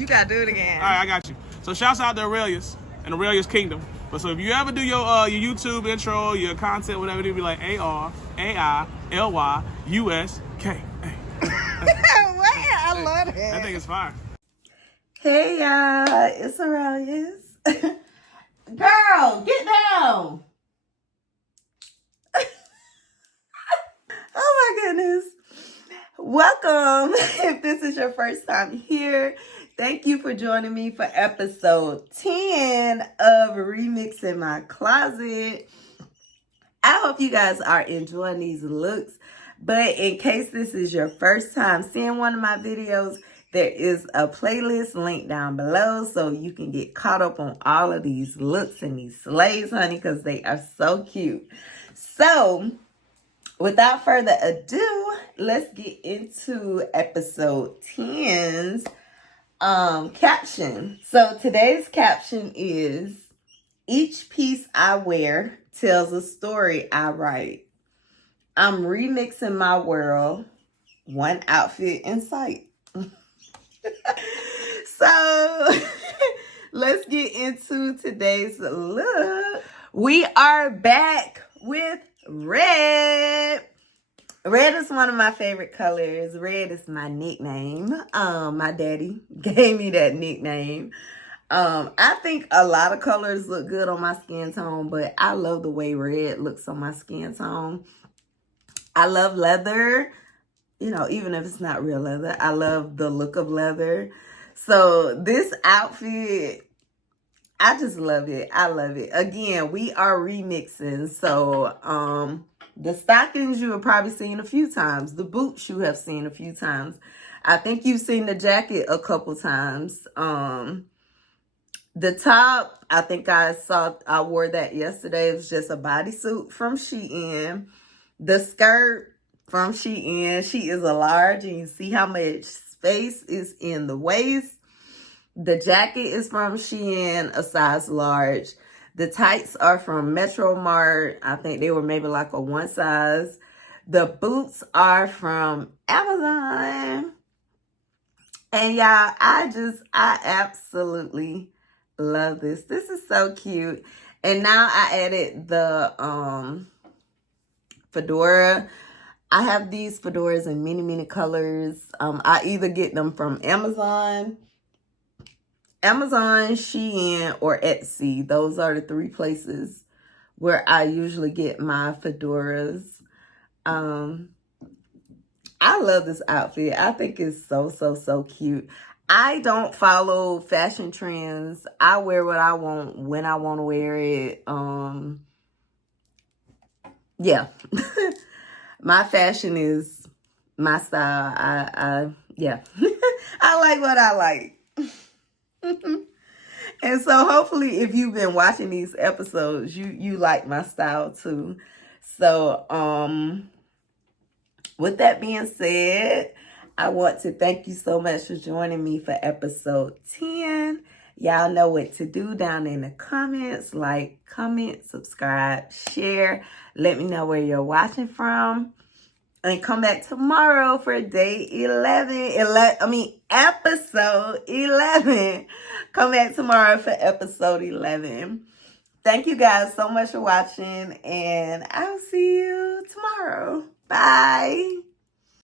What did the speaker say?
You gotta do it again. All right, I got you. So shouts out to Arailyus and Arailyus Kingdom. But so if you ever do your YouTube intro, your content, whatever, it'll be like ARAILYUSK. I love that. That thing is fire. Hey y'all, it's Arailyus. Girl, get down. Oh my goodness. Welcome. If this is your first time here, thank you for joining me for episode 10 of Remixing My Closet. I hope you guys are enjoying these looks, but in case this is your first time seeing one of my videos, there is a playlist link down below so you can get caught up on all of these looks and these slaves, honey, because they are so cute. So, without further ado, let's get into episode 10's caption. So, today's caption is, each piece I wear tells a story I write. I'm remixing my world, one outfit in sight. So let's get into today's look. We are back with red. Red is one of my favorite colors. Red is my nickname. My daddy gave me that nickname. I think a lot of colors look good on my skin tone, but I love the way red looks on my skin tone. I love leather. You know, even if it's not real leather, I love the look of leather. So this outfit, I just love it. I love it. Again, we are remixing. So the stockings you have probably seen a few times. The boots you have seen a few times. I think you've seen the jacket a couple times. The top, I think I wore that yesterday. It was just a bodysuit from Shein. The skirt from Shein. She is a large, and you see how much space is in the waist. The jacket is from Shein, a size large. The tights are from Metro Mart. I think they were maybe like a one size. The boots are from Amazon. And y'all, I absolutely love this. This is so cute. And now I added the fedora. I have these fedoras in many, many colors. I either get them from Amazon, Shein, or Etsy. Those are the three places where I usually get my fedoras. I love this outfit. I think it's so cute. I don't follow fashion trends. I wear what I want when I want to wear it. Yeah. My fashion is my style. Yeah. I like what I like. And so hopefully if you've been watching these episodes, you like my style too. So, with that being said, I want to thank you so much for joining me for episode 10. Y'all know what to do down in the comments. Like, comment, subscribe, share. Let me know where you're watching from. And come back tomorrow for episode 11. Come back tomorrow for episode 11. Thank you guys so much for watching. And I'll see you tomorrow. Bye.